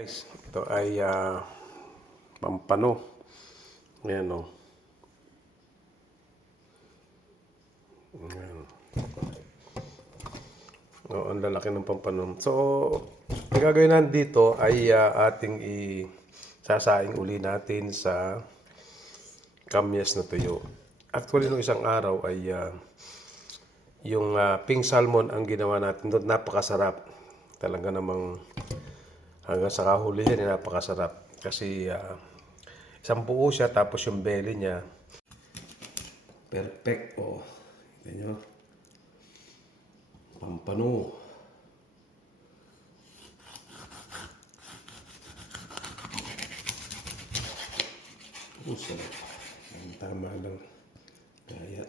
Guys, ito ay ah, pampano. Ayan o. Ayan. Oo, ang lalaki ng pampano. So, ang gagawin natin dito ay ah, ating i-sasaing uli natin sa kamyas na tuyo. Actually, nung isang araw ay ah, yung ah, pink salmon ang ginawa natin doon. Napakasarap. Talaga namang hanggang sa kahuli yan, eh, napakasarap. Kasi ah, isang buo siya, tapos yung belly niya, perfect. Oh. Tignan nyo. Pampano. Sarap. Ang tama lang. Kaya.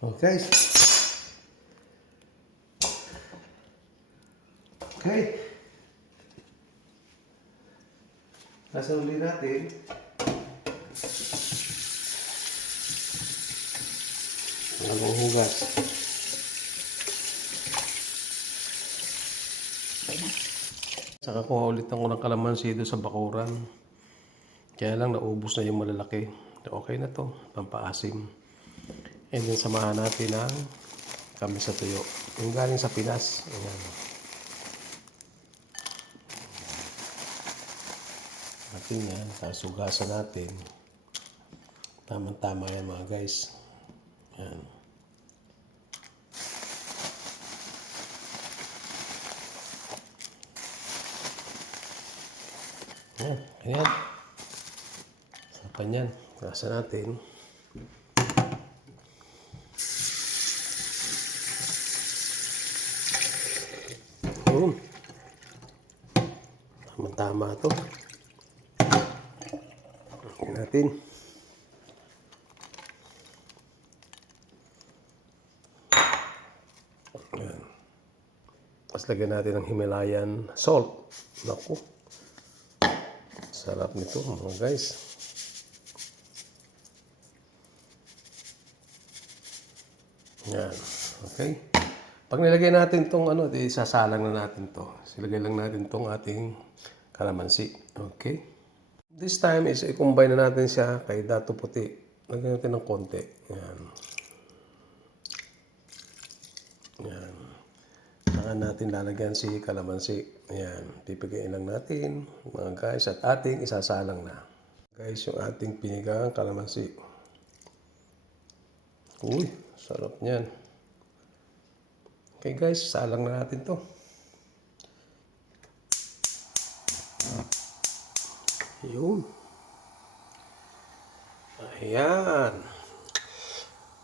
Okay. Okay. Nasa uli natin. Ang hugas. Saka kuha ulit ako ng kalamansi doon sa bakuran. Kaya lang naubos na yung malalaki. Okay na to, pampaasim. And then samahan natin ang kami sa tuyo. Yung galing sa Pinas. Ayan. Natin yan. Tapos hugasan natin. Tama-tama yan mga guys. Yan. Yan. Ayan. Sapan yan. Hugasan natin. Yun. Tama-tama to. Lagyan natin. Yan. Tapos lagyan natin ng Himalayan salt. Naku. Sarap nito mga guys. Yan. Okay. Pag nilagay natin tong ano, di sasalang na natin to. Silagay lang natin tong ating kalamansi. Okay? This time is i-combine na natin siya kay dato puti. Lagyan natin ng konti. Yan. Yan. Saka natin lalagyan si kalamansi. Yan. Pipigayin lang natin mga guys at ating isasalang na. Guys, yung ating pinigang kalamansi. Uy, sarap niyan. Okay guys, salang na natin to. Yun. Ayan.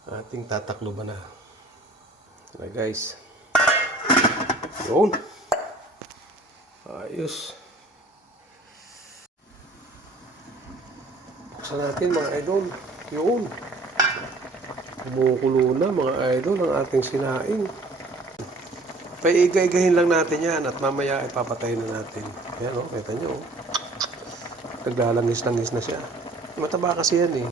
Ating tatakloban na. Na guys. Yun. Ayos. Buksan natin mga idol. Yun. Kumukulo na mga idol ang ating sinaing. Paigay-gahin lang natin yan at mamaya ipapatay na natin. Ayan o, kita nyo. oh. Naglalangis-langis na siya. Mataba kasi yan eh.